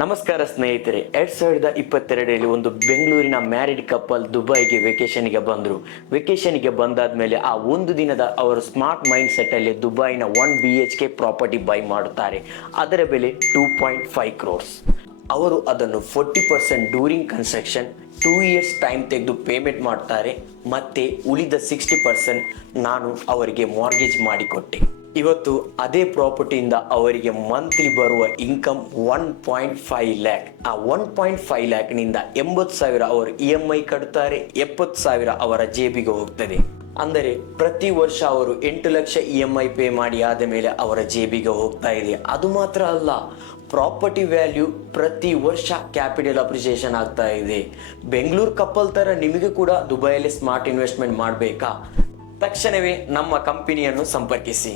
ನಮಸ್ಕಾರ ಸ್ನೇಹಿತರೆ, 2022ರಲ್ಲಿ ಒಂದು ಬೆಂಗಳೂರಿನ ಮ್ಯಾರಿಡ್ ಕಪಲ್ ದುಬೈಗೆ ವೆಕೇಶನ್ಗೆ ಬಂದರು. ವೆಕೇಶನ್ಗೆ ಬಂದಾದ್ಮೇಲೆ ಆ ಒಂದು ದಿನದ ಅವರ ಸ್ಮಾರ್ಟ್ ಮೈಂಡ್ ಸೆಟ್ಟಲ್ಲಿ ದುಬೈನ 1 BHK ಪ್ರಾಪರ್ಟಿ ಬೈ ಮಾಡುತ್ತಾರೆ. ಅದರ ಬೆಲೆ 2.5 crores. ಅವರು ಅದನ್ನು 40% ಡ್ಯೂರಿಂಗ್ ಕನ್ಸ್ಟ್ರಕ್ಷನ್ 2 years ಟೈಮ್ ತೆಗೆದು ಪೇಮೆಂಟ್ ಮಾಡ್ತಾರೆ. ಮತ್ತೆ ಉಳಿದ 60% ನಾನು ಅವರಿಗೆ ಮಾರ್ಗೇಜ್ ಮಾಡಿಕೊಟ್ಟೆ. ಇವತ್ತು ಅದೇ ಪ್ರಾಪರ್ಟಿಯಿಂದ ಅವರಿಗೆ ಮಂತ್ಲಿ ಬರುವ ಇನ್ಕಮ್ 1.5 lakh. ಆ 1.5 lakhನಿಂದ 80,000 ಅವರು EMI ಕಟ್ತಾರೆ, 70,000 ಅವರ ಜೇಬಿಗೆ ಹೋಗ್ತದೆ. ಅಂದರೆ ಪ್ರತಿ ವರ್ಷ ಅವರು 8 ಲಕ್ಷ EMI ಪೇ ಮಾಡಿ ಆದ ಮೇಲೆ ಅವರ ಜೇಬಿಗೆ ಹೋಗ್ತಾ ಇದೆ. ಅದು ಮಾತ್ರ ಅಲ್ಲ, ಪ್ರಾಪರ್ಟಿ ವ್ಯಾಲ್ಯೂ ಪ್ರತಿ ವರ್ಷ ಕ್ಯಾಪಿಟಲ್ ಅಪ್ರಿಸಿಯೇಷನ್ ಆಗ್ತಾ ಇದೆ. ಬೆಂಗಳೂರು ಕಪಲ್ ಥರ ನಿಮಗೆ ಕೂಡ ದುಬೈಯಲ್ಲಿ ಸ್ಮಾರ್ಟ್ ಇನ್ವೆಸ್ಟ್ಮೆಂಟ್ ಮಾಡಬೇಕಾ? ತಕ್ಷಣವೇ ನಮ್ಮ ಕಂಪನಿಯನ್ನು ಸಂಪರ್ಕಿಸಿ.